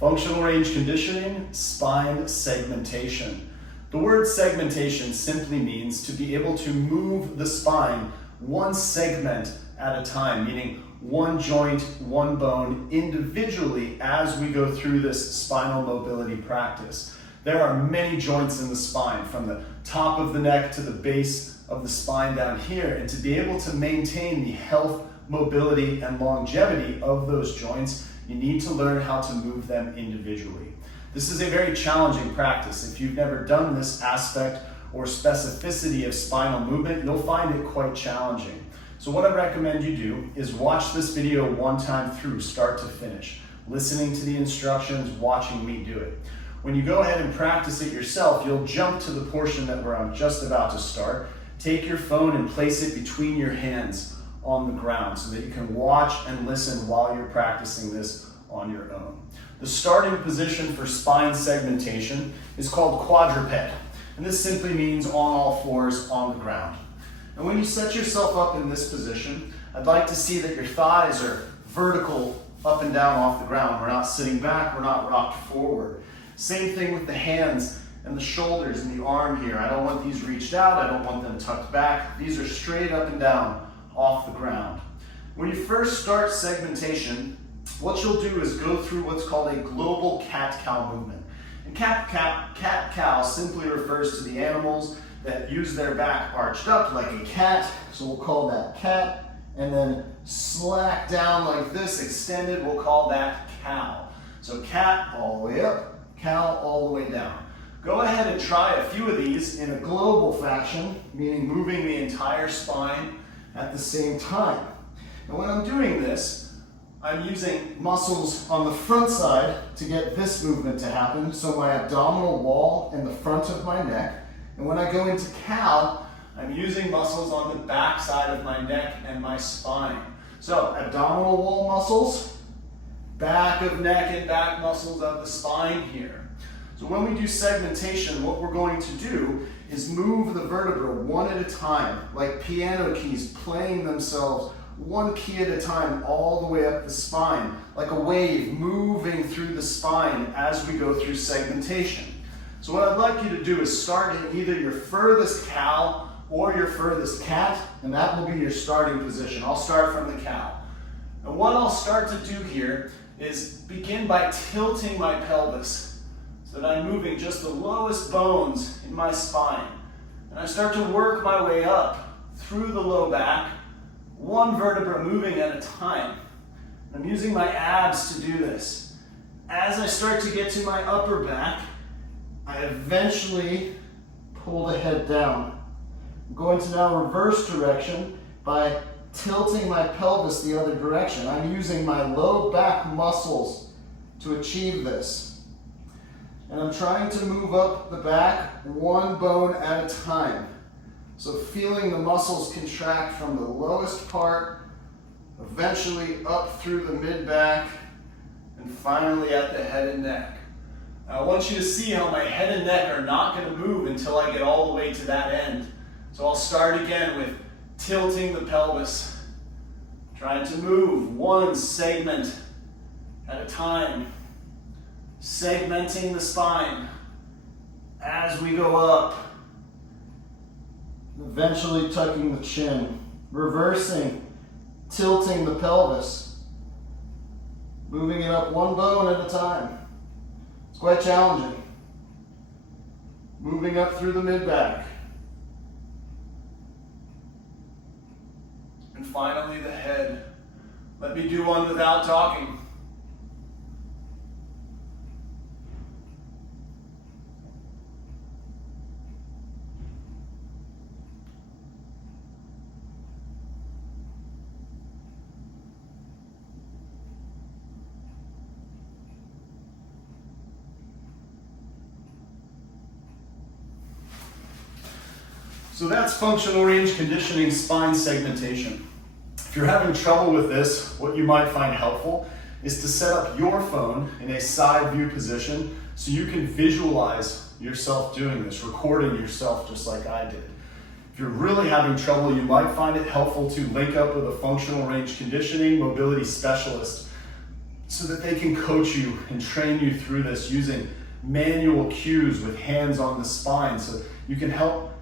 Functional range conditioning, spine segmentation. The word segmentation simply means to be able to move the spine one segment at a time, meaning one joint, one bone individually as we go through this spinal mobility practice. There are many joints in the spine, from the top of the neck to the base of the spine down here, and to be able to maintain the health, mobility, and longevity of those joints, you need to learn how to move them individually. This is a very challenging practice. If you've never done this aspect or specificity of spinal movement, you'll find it quite challenging. So what I recommend you do is watch this video one time through, start to finish, listening to the instructions, watching me do it. When you go ahead and practice it yourself, you'll jump to the portion that I'm just about to start. Take your phone and place it between your hands on the ground so that you can watch and listen while you're practicing this on your own. The starting position for spine segmentation is called quadruped, and this simply means on all fours on the ground. And when you set yourself up in this position, I'd like to see that your thighs are vertical up and down off the ground. We're not sitting back, we're not rocked forward. Same thing with the hands and the shoulders and the arm here. I don't want these reached out, I don't want them tucked back. These are straight up and down off the ground. When you first start segmentation, what you'll do is go through what's called a global cat-cow movement. And cat-cow simply refers to the animals that use their back arched up like a cat, so we'll call that cat, and then slack down like this, extended, we'll call that cow. So cat all the way up, cow all the way down. Go ahead and try a few of these in a global fashion, meaning moving the entire spine at the same time. And when I'm doing this, I'm using muscles on the front side to get this movement to happen, so my abdominal wall and the front of my neck. And when I go into cow, I'm using muscles on the back side of my neck and my spine. So abdominal wall muscles, back of neck and back muscles of the spine here. So when we do segmentation, what we're going to do is move the vertebra one at a time, like piano keys playing themselves one key at a time all the way up the spine, like a wave moving through the spine as we go through segmentation. So what I'd like you to do is start in either your furthest cow or your furthest cat, and that will be your starting position. I'll start from the cow. And what I'll start to do here is begin by tilting my pelvis so that I'm moving just the lowest bones in my spine. And I start to work my way up through the low back, one vertebra moving at a time. I'm using my abs to do this. As I start to get to my upper back, I eventually pull the head down. I'm going to now reverse direction by tilting my pelvis the other direction. I'm using my low back muscles to achieve this. And I'm trying to move up the back one bone at a time. So feeling the muscles contract from the lowest part, eventually up through the mid-back, and finally at the head and neck. Now I want you to see how my head and neck are not going to move until I get all the way to that end. So I'll start again with tilting the pelvis, trying to move one segment at a time, segmenting the spine as we go up, eventually tucking the chin, reversing, tilting the pelvis, moving it up one bone at a time. It's quite challenging. Moving up through the mid-back. And finally the head. Let me do one without talking. So that's functional range conditioning spine segmentation. If you're having trouble with this, what you might find helpful is to set up your phone in a side view position so you can visualize yourself doing this, recording yourself just like I did. If you're really having trouble, you might find it helpful to link up with a functional range conditioning mobility specialist so that they can coach you and train you through this using manual cues with hands on the spine so you can help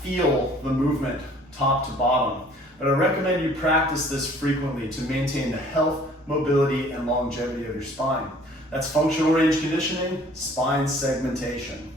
feel the movement top to bottom. But I recommend you practice this frequently to maintain the health, mobility, and longevity of your spine. That's functional range conditioning, spine segmentation.